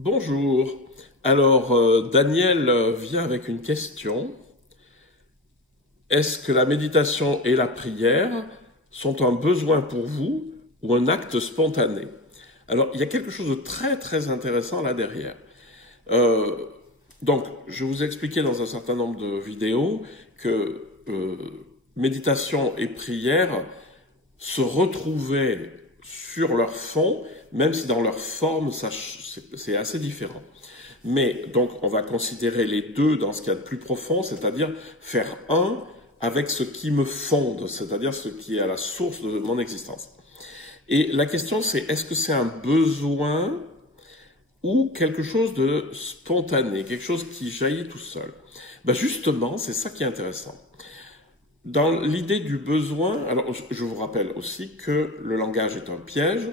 Bonjour. Alors, Daniel vient avec une question. Est-ce que la méditation et la prière sont un besoin pour vous ou un acte spontané? Alors, il y a quelque chose de très très intéressant là derrière. Euh, donc, je vous ai expliqué dans un certain nombre de vidéos que méditation et prière se retrouvaient sur leur fond, même si dans leur forme, c'est assez différent. Mais donc, on va considérer les deux dans ce qu'il y a de plus profond, c'est-à-dire faire un avec ce qui me fonde, c'est-à-dire ce qui est à la source de mon existence. Et la question, c'est est-ce que c'est un besoin ou quelque chose de spontané, quelque chose qui jaillit tout seul? Ben justement, c'est ça qui est intéressant. Dans l'idée du besoin, alors je vous rappelle aussi que le langage est un piège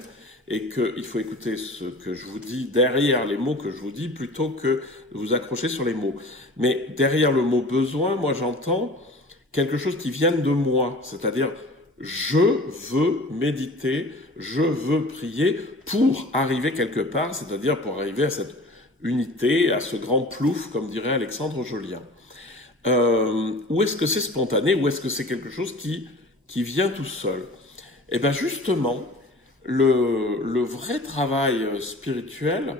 et qu'il faut écouter ce que je vous dis derrière les mots que je vous dis plutôt que de vous accrocher sur les mots. Mais derrière le mot besoin, moi j'entends quelque chose qui vienne de moi, c'est-à-dire je veux méditer, je veux prier pour arriver quelque part, c'est-à-dire pour arriver à cette unité, à ce grand plouf, comme dirait Alexandre Jolien. Ou est-ce que c'est spontané, ou est-ce que c'est quelque chose qui vient tout seul? Eh bien justement, le vrai travail spirituel,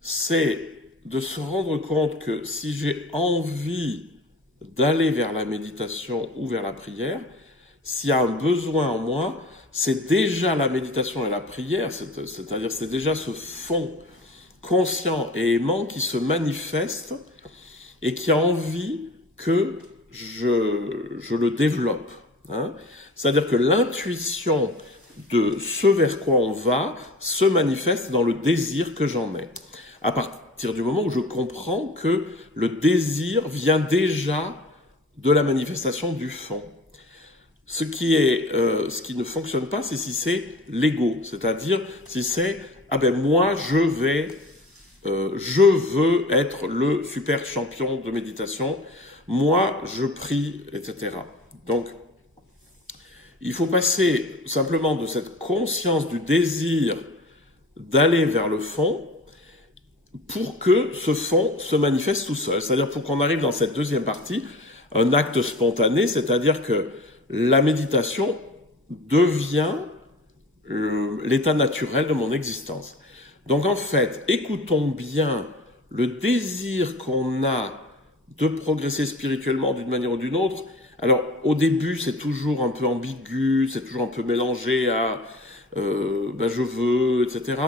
c'est de se rendre compte que si j'ai envie d'aller vers la méditation ou vers la prière, s'il y a un besoin en moi, c'est déjà la méditation et la prière, c'est-à-dire c'est déjà ce fond conscient et aimant qui se manifeste et qui a envie que je le développe. Hein. C'est-à-dire que l'intuition de ce vers quoi on va se manifeste dans le désir que j'en ai. À partir du moment où je comprends que le désir vient déjà de la manifestation du fond. Ce qui ne fonctionne pas, c'est si c'est l'ego, c'est-à-dire si c'est ah ben moi je veux être le super champion de méditation, moi je prie, etc. Donc il faut passer simplement de cette conscience du désir d'aller vers le fond pour que ce fond se manifeste tout seul. C'est-à-dire pour qu'on arrive dans cette deuxième partie, un acte spontané, c'est-à-dire que la méditation devient l'état naturel de mon existence. Donc en fait, écoutons bien le désir qu'on a de progresser spirituellement d'une manière ou d'une autre. Alors au début, c'est toujours un peu ambigu, c'est toujours un peu mélangé à je veux, etc.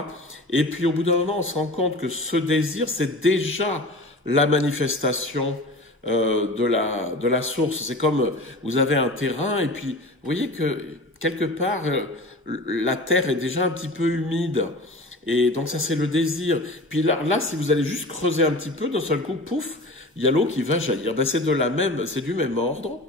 Et puis au bout d'un moment, on se rend compte que ce désir, c'est déjà la manifestation de la source. C'est comme vous avez un terrain et puis vous voyez que quelque part, la terre est déjà un petit peu humide. Et donc ça c'est le désir. Puis là, si vous allez juste creuser un petit peu, d'un seul coup, pouf, il y a l'eau qui va jaillir. Ben, c'est du même ordre.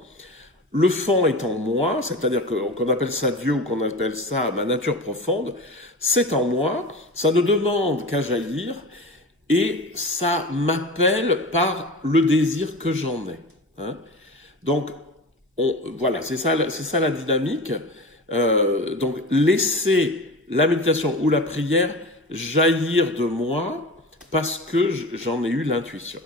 Le fond est en moi, c'est-à-dire qu'on appelle ça Dieu ou qu'on appelle ça ma nature profonde, c'est en moi, ça ne demande qu'à jaillir et ça m'appelle par le désir que j'en ai. Hein. Donc, voilà, c'est ça la dynamique. Donc, laisser la méditation ou la prière jaillir de moi parce que j'en ai eu l'intuition.